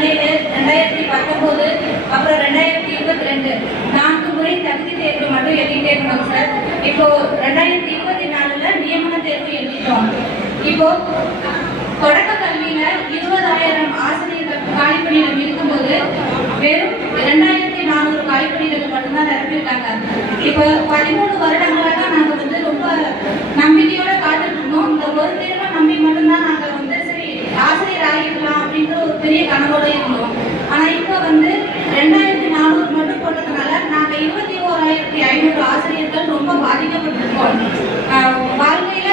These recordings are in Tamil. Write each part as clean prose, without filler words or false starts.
2019 அப்புறம் 2022 4 முறை தகுதி தேர்வு மட்டும் எழுதிட்டே இருந்தோம் சார். இப்போ 2024ல நியமன தேர்வு எழுதிட்டோம். இப்போ தொடக்க கல்வியில 20,000 ஆசிரியர்கள் காலிப்பணியிடம் இருக்கும்போது வெறும் 2,400 காலிப்பணிகளுக்கு மட்டும்தான் நிரப்பியிருக்காங்க. இப்போ 13 வருடங்களாக நாங்கள் வந்து ரொம்ப நம்பிக்கையோட காத்துட்டு இருந்தோம். இந்த ஒரு தேர்வை நம்பி மட்டும்தான் நாங்கள் வந்து சரி ஆசிரியர் ஆகிடலாம் அப்படின்ற ஒரு பெரிய கனவோட இருந்தோம். ஆனா இப்போ வந்து 2,400 மட்டும் போட்டதுனால நாங்க 21,500 ஆசிரியர்கள் ரொம்ப பாதிக்கப்பட்டிருக்கோம். வாழ்க்கையில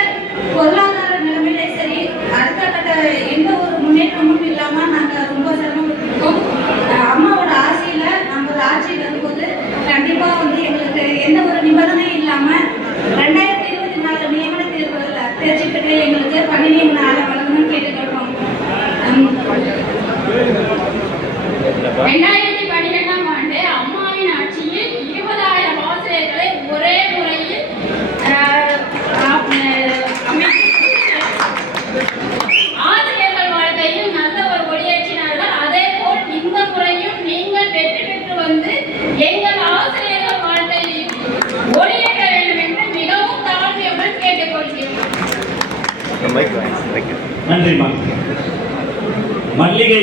பொருளாதார நிலைமையிலே சரி அடுத்த கட்ட எந்த ஒரு முன்னேற்றமும் இல்லாம நாங்க ரொம்ப சிரமப்பட்டிருக்கோம். அம்மாவோட ஆசையில நம்ம ஆட்சி வரும்போது கண்டிப்பா வந்து எங்களுக்கு எந்த ஒரு நிபந்தனையும் இல்லாம 2024 நியமன தேர்வுல தேர்ச்சி பெற்று எங்களுக்கு பணி நியமன ஆளை வழங்கணும்னு கேட்டுக்கொள்வோம். 2012ஆம் ஆண்டு அம்மாவின் ஆட்சியில் 20,000 ஆசிரியர்களை ஒரே முறையில் ஆசிரியர்கள் வாழ்க்கையில் நல்ல ஒரு கொடியேற்றினார்கள். அதே போல் இந்த முறையும் நீங்கள் வெற்றி பெற்று வந்து எங்கள் ஆசிரியர்கள் வாழ்க்கையிலும் ஒளியேற்ற வேண்டும் என்று மிகவும் தாழ்மையுடன் கேட்டுக்கொள்கிறோம். நன்றிமா. மல்லிகை